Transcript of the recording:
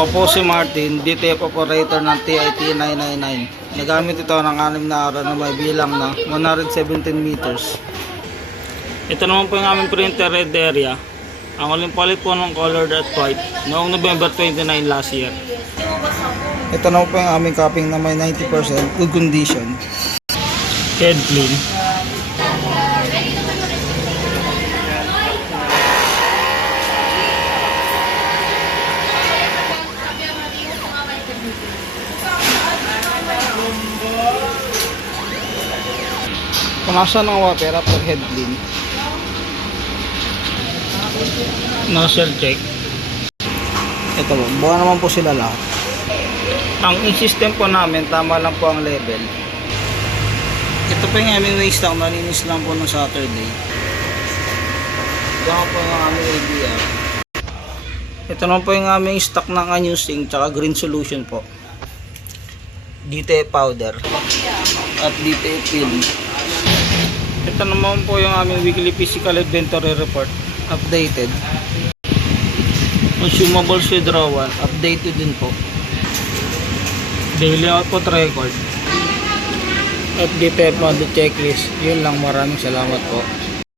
Ako po si Martin, DTF operator ng TIT 999. Nagamit ito ng 6 na araw na may bilang na 117 meters. Ito naman po yung aming printer red area. Ang uling palit po ng colored at white noong November 29 last year. Ito naman po yung aming copying na may 90% good condition. Head clean. Punasan ng water after head clean. Nozzle check. Ito po, buka naman po sila lahat. Ang in-system po namin, tama lang po ang level. Ito po yung aming waste tank, nalinis lang po ng Saturday. Ito po yung aming ABR. Ito naman po yung aming stock ng unusing tsaka green solution po. DTF powder at DTF film. Ito naman po yung aming weekly physical inventory report, updated. Consumables withdrawal, updated din po. Daily output record at DTF model checklist. Yun lang, maraming salamat po.